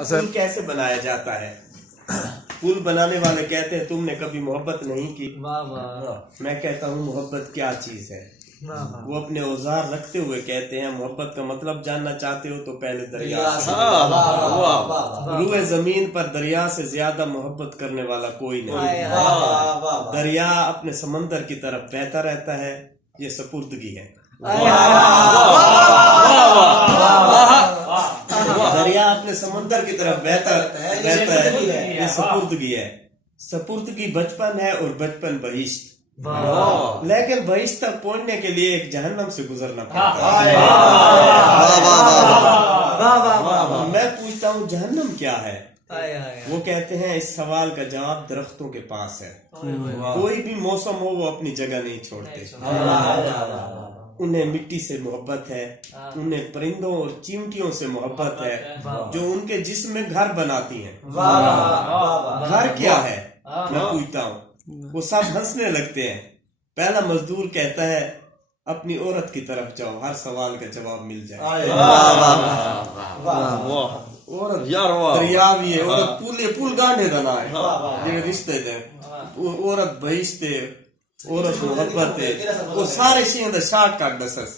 पुल कैसे बनाया जाता है? पुल बनाने वाले कहते हैं तुमने कभी मोहब्बत नहीं की। मैं कहता हूँ मोहब्बत क्या चीज है। वो अपने औजार रखते हुए कहते हैं मोहब्बत का मतलब जानना चाहते हो तो पहले दरिया से। रूए जमीन पर दरिया से ज्यादा मोहब्बत करने वाला कोई नहीं। दरिया अपने समंदर की तरफ बहता रहता है, ये सपुर्दगी है। दरिया अपने समंदर की तरफ बहता है, ये सपुर्दगी है। सपुर्दगी बचपन है और बचपन बहिश्त। लेकिन बहिश्त तक पहुंचने के लिए एक जहन्नम से गुजरना पड़ता है। मैं पूछता हूँ जहन्नम क्या है? वो कहते हैं इस सवाल का जवाब दरख्तों के पास है। कोई भी मौसम हो वो अपनी जगह नहीं छोड़ते। उन्हें मिट्टी से मोहब्बत है, उन्हें परिंदों और चींटियों से मोहब्बत है जो उनके जिस्म में घर बनाती हैं। घर क्या है मैं पूछता हूँ। वो सब हंसने लगते हैं। पहला मजदूर कहता है अपनी औरत की तरफ जाओ, हर सवाल का जवाब मिल जाए। औरत दरिया भी है, औरत पुल गांढे दना है, ये रिश्ते थे। औरत बहिश्ते, औरत मोहब्बत है, वो सारे शी शॉर्ट कट दसस।